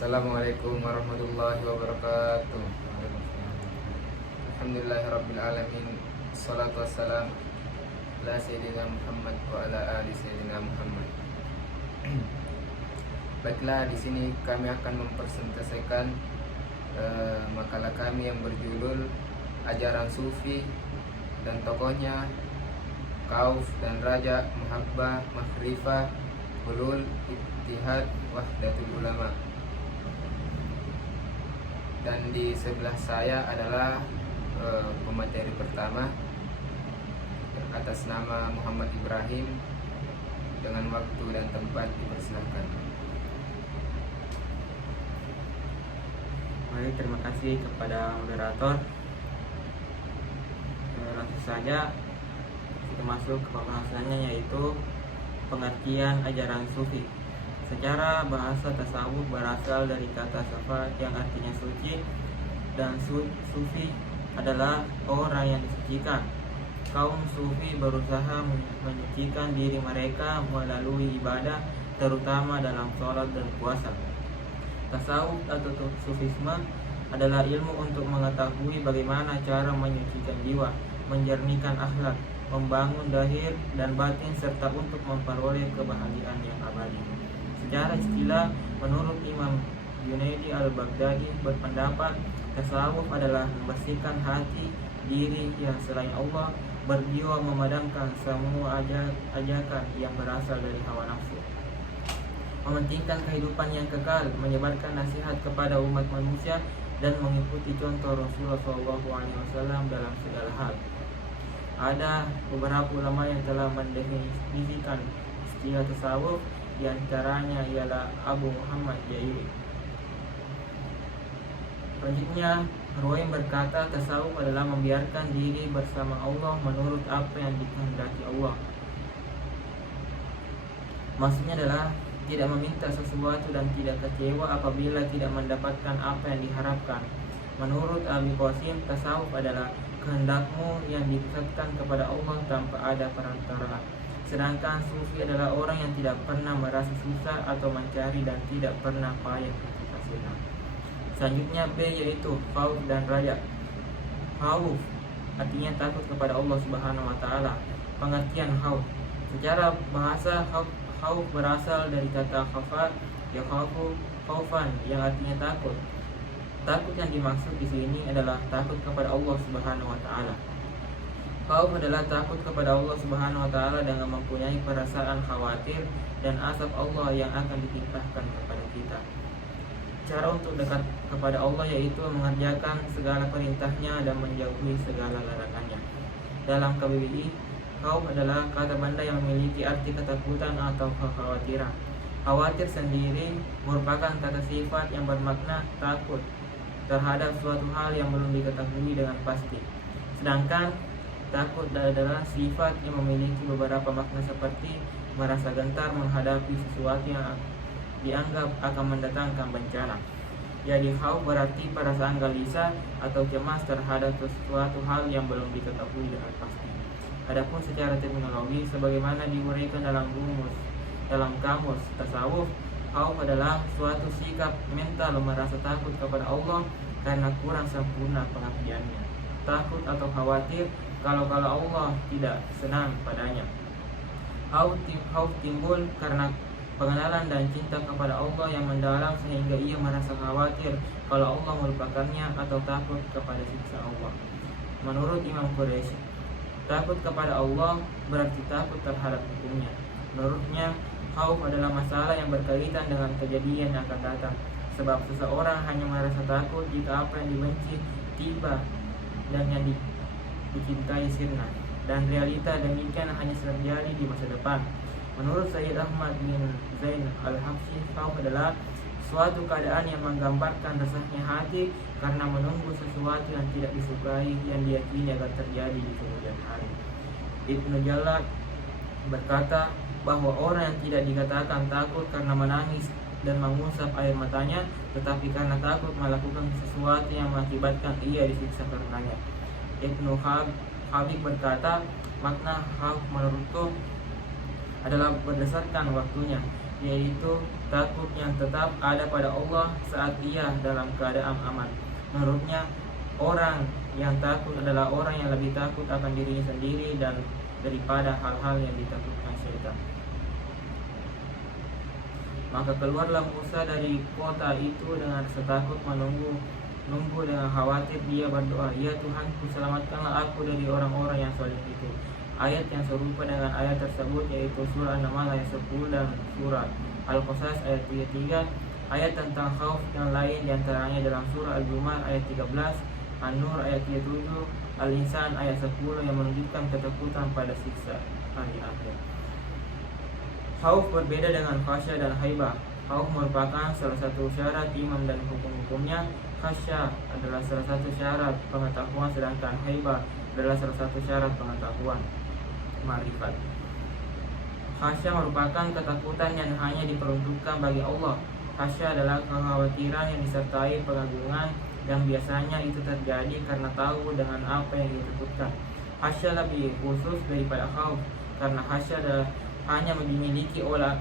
Assalamualaikum warahmatullahi wabarakatuh. Alhamdulillahirrabbilalamin. Salatu wassalam ala Sayyidina Muhammad wa ala ali Sayyidina Muhammad. Baiklah, di sini kami akan mempresentasikan makalah kami yang berjudul Ajaran Sufi dan tokohnya Khauf dan Raja, Mahabbah, Makrifah, Hulul, Ittihad, Wahdatul Ulama. Dan di sebelah saya adalah pemateri pertama atas nama Muhammad Ibrahim. Dengan waktu dan tempat dipersilakan. Baik, terima kasih kepada moderator. Langsung saja kita masuk ke pembahasannya, yaitu pengertian ajaran sufi. Secara bahasa tasawuf berasal dari kata safa yang artinya suci, dan sufi adalah orang yang disucikan. Kaum sufi berusaha menyucikan diri mereka melalui ibadah, terutama dalam sholat dan puasa. Tasawuf atau sufisme adalah ilmu untuk mengetahui bagaimana cara menyucikan jiwa, menjernihkan akhlak, membangun zahir dan batin, serta untuk memperoleh kebahagiaan yang abadi. Secara istilah, menurut Imam Junaidi al-Baghdadi berpendapat, tasawuf adalah membersihkan hati diri yang selain Allah, berjiwa memadamkan semua ajakan yang berasal dari hawa nafsu, mementingkan kehidupan yang kekal, menyebarkan nasihat kepada umat manusia, dan mengikuti contoh Rasulullah SAW dalam segala hal. Ada beberapa ulama yang telah mendefinisikan istilah tasawuf, di antaranya ialah Abu Muhammad Jairi. Selanjutnya, Ruwaim berkata, tasawuf adalah membiarkan diri bersama Allah menurut apa yang dikehendaki Allah. Maksudnya adalah tidak meminta sesuatu dan tidak kecewa apabila tidak mendapatkan apa yang diharapkan. Menurut Abi Qasim, tasawuf adalah kehendakmu yang dipusatkan kepada Allah tanpa ada perantaraan. Sedangkan sufi adalah orang yang tidak pernah merasa susah atau mencari dan tidak pernah payah ketika senang. Selanjutnya B, yaitu Khauf dan Raja. Khauf artinya takut kepada Allah Subhanahu wa taala. Pengertian khauf. Secara bahasa, khauf berasal dari kata khafa, yakhafu khaufan, yang artinya takut. Takut yang dimaksud di sini adalah takut kepada Allah Subhanahu wa taala. Khauf adalah takut kepada Allah Subhanahu wa taala dengan mempunyai perasaan khawatir dan azab Allah yang akan ditimpahkan kepada kita. Cara untuk dekat kepada Allah yaitu mengerjakan segala perintahnya dan menjauhi segala larangannya. Dalam KBBI, khauf adalah kata benda yang memiliki arti ketakutan atau kekhawatiran. Khawatir sendiri merupakan kata sifat yang bermakna takut terhadap suatu hal yang belum diketahui dengan pasti. Sedangkan takut adalah sifat yang memiliki beberapa makna seperti merasa gentar menghadapi sesuatu yang dianggap akan mendatangkan bencana. Jadi khauf berarti perasaan gelisah atau cemas terhadap sesuatu hal yang belum diketahui dengan pasti. Adapun secara terminologi, sebagaimana diuraikan dalam kamus tasawuf, khauf adalah suatu sikap mental merasa takut kepada Allah karena kurang sempurna pengabdiannya. Takut atau khawatir kalau Allah tidak senang padanya. Khauf timbul karena pengenalan dan cinta kepada Allah yang mendalam sehingga ia merasa khawatir kalau Allah melupakannya atau takut kepada siksa Allah. Menurut Imam Quraisy, takut kepada Allah berarti takut terhadap hukumnya. Menurutnya, khauf adalah masalah yang berkaitan dengan kejadian yang akan datang. Sebab seseorang hanya merasa takut jika apa yang dibenci tiba dan yang dicintai sirna. Dan realita demikian hanya terjadi di masa depan. Menurut Sayyid Ahmad bin Zain al-Habsyi, khauf adalah suatu keadaan yang menggambarkan resahnya hati karena menunggu sesuatu yang tidak disukai yang diyakini akan terjadi di kemudian hari. Ibnu Jalal berkata bahwa orang yang tidak dikatakan takut karena menangis dan mengusap air matanya, tetapi karena takut melakukan sesuatu yang mengakibatkan ia disiksa karenanya. Ibnu Habib berkata, makna khauf menurutku adalah berdasarkan waktunya. yaitu takut yang tetap ada pada Allah saat ia dalam keadaan aman. Menurutnya, orang yang takut adalah orang yang lebih takut akan dirinya sendiri dan daripada hal-hal yang ditakutkan syaitan. Maka keluarlah Musa dari kota itu dengan rasa takut, menunggu dengan khawatir. Dia berdoa, "Ya Tuhanku, selamatkanlah aku dari orang-orang yang zalim itu." Ayat yang serupa dengan ayat tersebut yaitu surah An-Naml ayat 10 dan surah Al-Qasas ayat 33. Ayat tentang khauf yang lain diantaranya dalam surah Al-Zumar ayat 13, An-Nur ayat 37, Al-Insan ayat 10 yang menunjukkan ketakutan pada siksa hari akhir. Khauf berbeda dengan khasyah dan haibah. Khauf merupakan salah satu syarat imam dan hukum-hukumnya. Khasyah adalah salah satu syarat pengetahuan, sedangkan haibah adalah salah satu syarat pengetahuan, ma'rifat. Khasyah merupakan ketakutan yang hanya diperuntukkan bagi Allah. Khasyah adalah kekhawatiran yang disertai pengagungan, yang biasanya itu terjadi karena tahu dengan apa yang ditakutkan. Khasyah lebih khusus daripada khauf, karena khasyah adalah hanya dimiliki oleh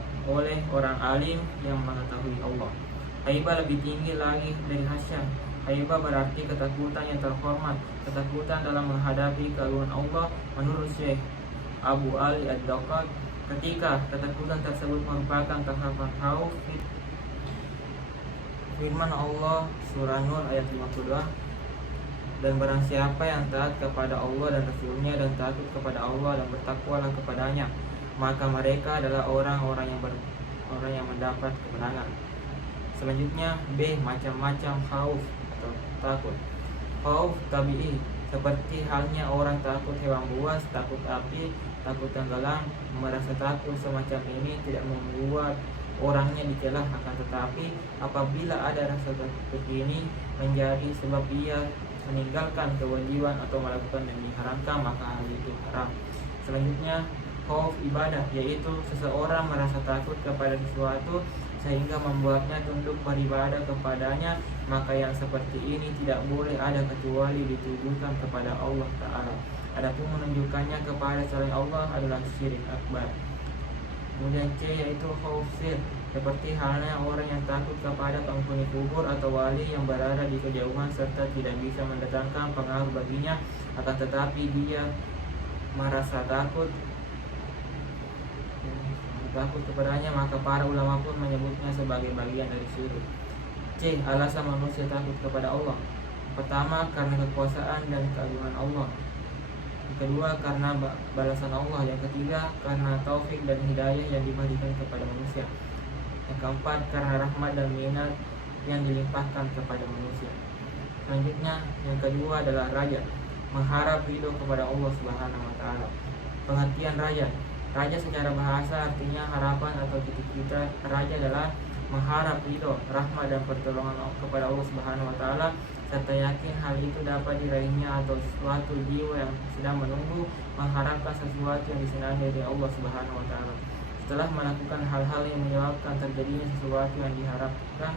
orang alim yang mengetahui Allah. Haibah lebih tinggi lagi dari khasyah. Haibah berarti ketakutan yang terhormat, ketakutan dalam menghadapi keagungan Allah. Menurut Syekh Abu Ali Ad-Daqaq, ketika ketakutan tersebut merupakan tahapan khauf, firman Allah surah Nur ayat 52, "Dan barang siapa yang taat kepada Allah dan Rasulnya dan takut kepada Allah dan bertakwalah kepadanya, maka mereka adalah orang-orang yang mendapat kemenangan." Selanjutnya B. Macam-macam khauf atau takut. Khauf tabi'i, seperti halnya orang takut hewan buas, takut api, takut tenggelam. Merasa takut semacam ini tidak membuat orangnya dicela, akan tetapi apabila ada rasa takut ini menjadi sebab ia meninggalkan kewajiban atau melakukan yang diharamkan, maka hal itu haram. Selanjutnya khauf ibadah, yaitu seseorang merasa takut kepada sesuatu sehingga membuatnya tunduk beribadah kepadanya, maka yang seperti ini tidak boleh ada kecuali ditujukan kepada Allah Ta'ala. Adapun menunjukkannya kepada selain Allah adalah syirik akbar. Kemudian C, yaitu khauf sir, seperti halnya orang yang takut kepada penghuni kubur atau wali yang berada di kejauhan serta tidak bisa mendatangkan pengaruh baginya, akan tetapi dia merasa takut kepadanya, maka para ulama pun menyebutnya sebagai bagian dari syirik. C. Alasan manusia takut kepada Allah. Pertama, karena kekuasaan dan keagungan Allah. Yang kedua, karena balasan Allah. Yang ketiga, karena taufik dan hidayah yang diberikan kepada manusia. Yang keempat, karena rahmat dan minat yang dilimpahkan kepada manusia. Selanjutnya, yang kedua adalah raja, mengharap ridho kepada Allah Subhanahu wa Ta'ala. Pengertian raja. Raja secara bahasa artinya harapan atau cita-cita. Raja adalah mengharap ridho, rahmat dan pertolongan kepada Allah Subhanahu wa Ta'ala, serta yakin hal itu dapat diraihnya, atau sesuatu jiwa yang sedang menunggu mengharapkan sesuatu yang disenangi dari Allah Subhanahu wa Ta'ala. Setelah melakukan hal-hal yang menyebabkan terjadinya sesuatu yang diharapkan,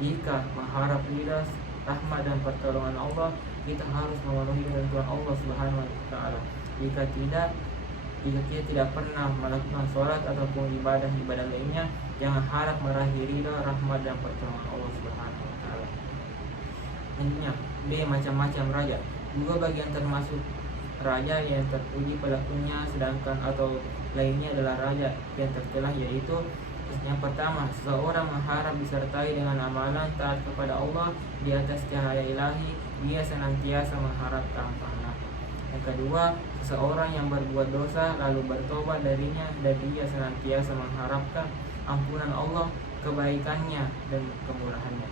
jika mengharap ridho, rahmat dan pertolongan Allah, kita harus memenuhi ketentuan Allah Subhanahu wa Ta'ala. Jika kita tidak pernah melakukan sholat ataupun ibadah lainnya, jangan harap meraih ridha, rahmat dan pertolongan Allah Subhanahu wa Ta'ala. Selanjutnya B. Macam-macam raja. Dua bagian termasuk raja yang terpuji pelakunya, sedangkan atau lainnya adalah raja yang tercelah, yaitu yang pertama, seseorang mengharap disertai dengan amalan taat kepada Allah di atas cahaya ilahi, dia senantiasa mengharapkan pahala. Yang kedua, seseorang yang berbuat dosa lalu bertobat darinya, dan dia senantiasa mengharapkan ampunan Allah, kebaikannya dan kemurahannya.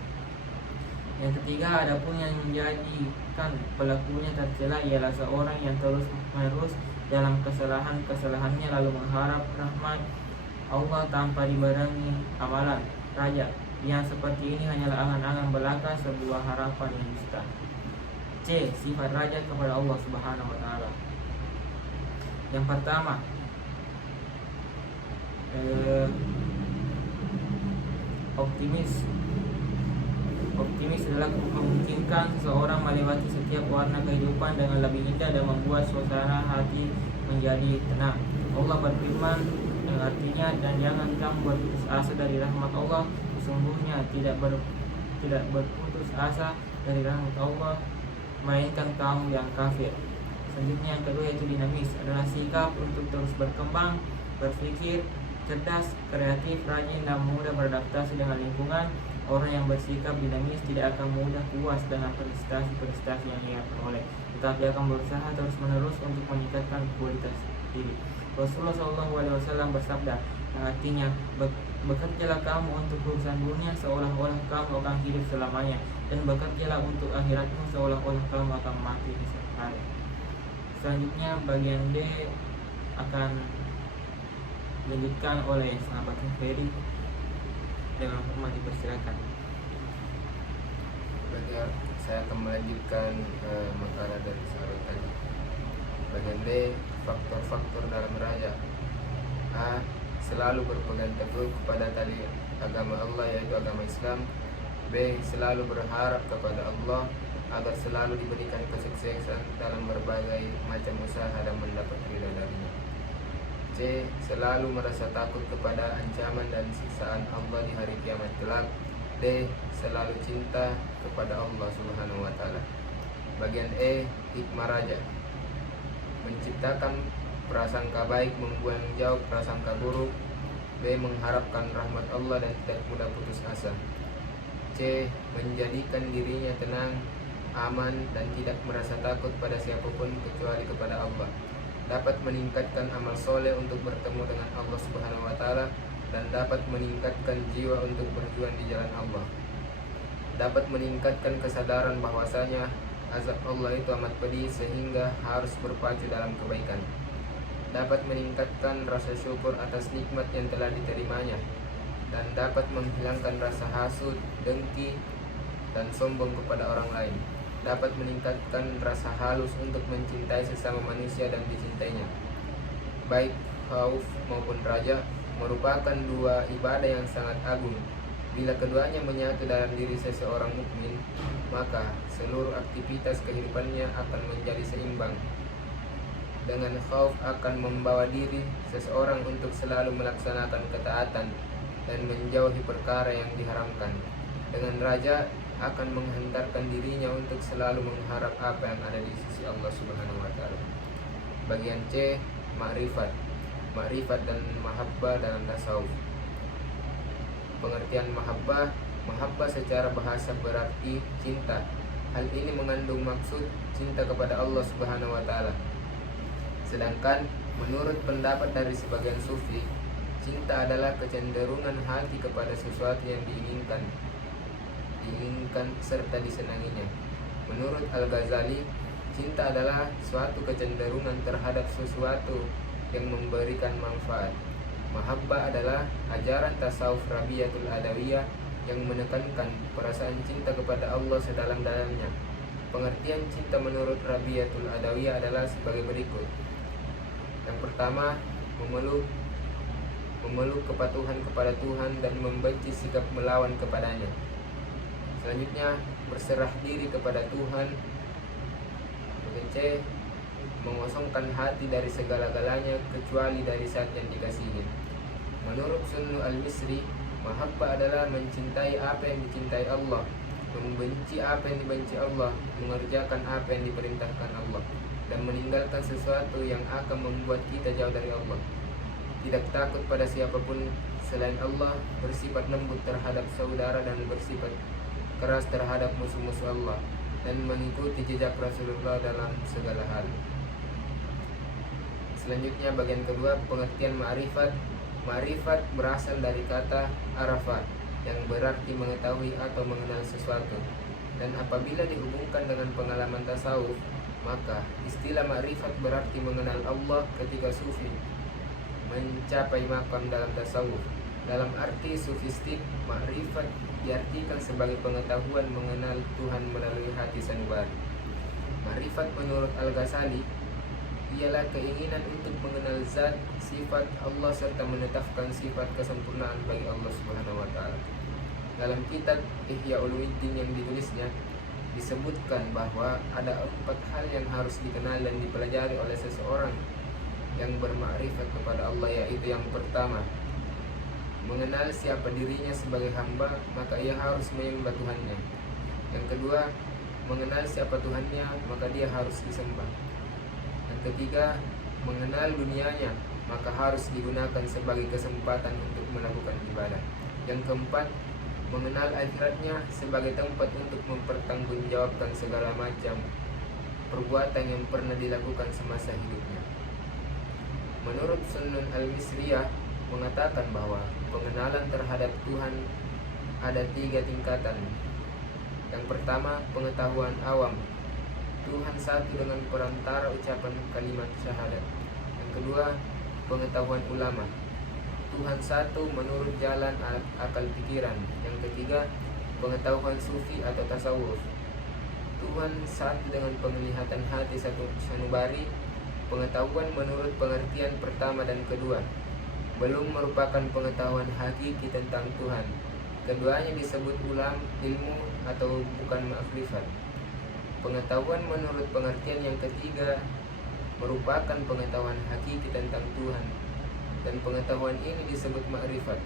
Yang ketiga, adapun yang menjadikan pelakunya tercela ialah seorang yang terus-menerus dalam kesalahannya lalu mengharap rahmat Allah tanpa dibarengi amalan. Raja yang seperti ini hanyalah angan-angan belaka, sebuah harapan yang dusta. C. Sifat raja kepada Allah Subhanahu wa Ta'ala. Yang pertama, optimis. Optimis adalah memungkinkan seseorang melewati setiap warna kehidupan dengan lebih indah dan membuat suasana hati menjadi tenang. Allah berfirman yang artinya, dan jangan kamu berputus asa dari rahmat Allah. Sesungguhnya tidak berputus asa dari rahmat Allah melainkan kaum yang kafir. Selanjutnya yang kedua yaitu dinamis, adalah sikap untuk terus berkembang, berpikir cerdas, kreatif, rajin, dan mudah beradaptasi dengan lingkungan. Orang yang bersikap dinamis tidak akan mudah puas dengan prestasi-prestasi yang ia peroleh, tetapi akan berusaha terus-menerus untuk meningkatkan kualitas diri. Rasulullah SAW bersabda, yang artinya, bekerjalah kamu untuk urusan dunia seolah-olah kamu akan hidup selamanya, dan bekerjalah untuk akhiratmu seolah-olah kamu akan mati esok hari. Selanjutnya bagian D akan dilanjutkan oleh sahabat Ferry. Dengan hormat dipersilakan. Bagian saya akan melanjutkan makalah dari sahabat tadi. Bagian D, faktor-faktor dalam raja. A. Selalu berpegang teguh kepada tali agama Allah, yaitu agama Islam. B. Selalu berharap kepada Allah agar selalu diberikan kesuksesan dalam berbagai macam usaha dan mendapat ridha darinya. C. Selalu merasa takut kepada ancaman dan siksaan Allah di hari kiamat kelak. D. Selalu cinta kepada Allah Subhanahu wa Ta'ala. Bagian E, hikmah raja. Menciptakan prasangka baik, membuang jauh prasangka buruk. B. Mengharapkan rahmat Allah dan tidak mudah putus asa. C. Menjadikan dirinya tenang, aman, dan tidak merasa takut pada siapapun kecuali kepada Allah. Dapat meningkatkan amal soleh untuk bertemu dengan Allah Subhanahu wa Ta'ala, dan dapat meningkatkan jiwa untuk berjuang di jalan Allah. Dapat meningkatkan kesadaran bahwasanya azab Allah itu amat pedih sehingga harus berpacu dalam kebaikan. Dapat meningkatkan rasa syukur atas nikmat yang telah diterimanya, dan dapat menghilangkan rasa hasud, dengki, dan sombong kepada orang lain. Dapat meningkatkan rasa halus untuk mencintai sesama manusia dan dicintainya. Baik khauf maupun raja merupakan dua ibadah yang sangat agung. Bila keduanya menyatu dalam diri seseorang mukmin, maka seluruh aktivitas kehidupannya akan menjadi seimbang. Dengan khauf akan membawa diri seseorang untuk selalu melaksanakan ketaatan dan menjauhi perkara yang diharamkan. Dengan raja akan menghantarkan dirinya untuk selalu mengharap apa yang ada di sisi Allah Subhanahu wa Ta'ala. Bagian C, ma'rifat. Ma'rifat dan mahabbah dalam tasawuf. Pengertian mahabbah secara bahasa berarti cinta. Hal ini mengandung maksud cinta kepada Allah Subhanahu wa Ta'ala. Sedangkan menurut pendapat dari sebagian sufi, cinta adalah kecenderungan hati kepada sesuatu yang diinginkan serta disenanginya. Menurut Al-Ghazali, cinta adalah suatu kecenderungan terhadap sesuatu yang memberikan manfaat. Mahabbah adalah ajaran tasawuf Rabiatul Adawiyah yang menekankan perasaan cinta kepada Allah sedalam-dalamnya. Pengertian cinta menurut Rabiatul Adawiyah adalah sebagai berikut. Yang pertama, memeluk kepatuhan kepada Tuhan dan membenci sikap melawan kepadanya. Selanjutnya, berserah diri kepada Tuhan. C. Mengosongkan hati dari segala-galanya kecuali dari zat yang dikasihi. Menurut Sunnu al-Misri, mahabbah adalah mencintai apa yang dicintai Allah, membenci apa yang dibenci Allah, mengerjakan apa yang diperintahkan Allah, dan meninggalkan sesuatu yang akan membuat kita jauh dari Allah. Tidak takut pada siapapun selain Allah, bersifat lembut terhadap saudara dan bersifat keras terhadap musuh-musuh Allah, dan mengikuti jejak Rasulullah dalam segala hal. Selanjutnya bagian kedua, pengertian ma'rifat. Ma'rifat berasal dari kata arafat yang berarti mengetahui atau mengenal sesuatu, dan apabila dihubungkan dengan pengalaman tasawuf, maka istilah ma'rifat berarti mengenal Allah ketika sufi mencapai makam dalam tasawuf. Dalam arti sufistik, ma'rifat diartikan sebagai pengetahuan mengenal Tuhan melalui hati sanubari. Ma'rifat menurut Al-Ghazali ialah keinginan untuk mengenal zat, sifat Allah serta menetapkan sifat kesempurnaan bagi Allah Subhanahu wa Ta'ala. Dalam kitab Ihya Ulumuddin yang ditulisnya, disebutkan bahwa ada 4 hal yang harus dikenal dan dipelajari oleh seseorang yang bermakrifat kepada Allah, yaitu yang pertama, mengenal siapa dirinya sebagai hamba, maka ia harus menyembah Tuhannya. Yang kedua, mengenal siapa Tuhannya, maka dia harus disembah. Yang ketiga, mengenal dunianya, maka harus digunakan sebagai kesempatan untuk melakukan ibadah. Yang keempat, mengenal akhiratnya sebagai tempat untuk mempertanggungjawabkan segala macam perbuatan yang pernah dilakukan semasa hidupnya. Menurut Sunnun Al-Misriyah mengatakan bahwa pengenalan terhadap Tuhan ada 3 tingkatan. Yang pertama, pengetahuan awam, Tuhan satu dengan perantara ucapan kalimat syahadat. Yang kedua, pengetahuan ulama, Tuhan satu menurut jalan akal pikiran. Yang ketiga, pengetahuan sufi atau tasawuf, Tuhan satu dengan penglihatan hati satu sanubari. Pengetahuan menurut pengertian pertama dan kedua belum merupakan pengetahuan hakiki tentang Tuhan. Keduanya disebut ilmu atau bukan makrifat. Pengetahuan menurut pengertian yang ketiga merupakan pengetahuan hakiki tentang Tuhan, dan pengetahuan ini disebut makrifat.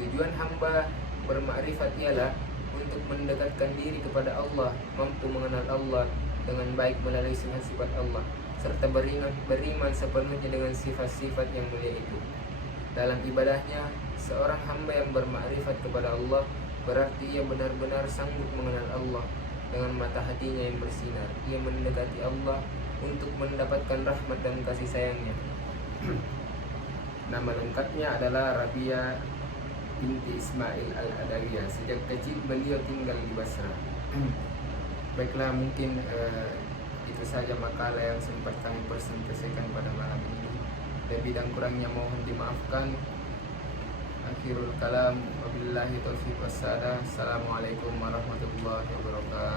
Tujuan hamba bermakrifat ialah untuk mendekatkan diri kepada Allah, mampu mengenal Allah dengan baik melalui sifat-sifat Allah, serta beriman sepenuhnya dengan sifat-sifat yang mulia itu. Dalam ibadahnya, seorang hamba yang bermakrifat kepada Allah berarti ia benar-benar sanggup mengenal Allah dengan mata hatinya yang bersinar. Ia mendekati Allah untuk mendapatkan rahmat dan kasih sayangnya. Nama lengkapnya adalah Rabia binti Ismail Al-Adawiyah. Sejak kecil beliau tinggal di Basra. Baiklah, mungkin itu saja makalah yang sempat kami presentasikan pada malam ini. Lebih dan kurangnya mohon dimaafkan. Akhirul kalam, wabillahi taufiq wassalam. Assalamualaikum warahmatullahi wabarakatuh.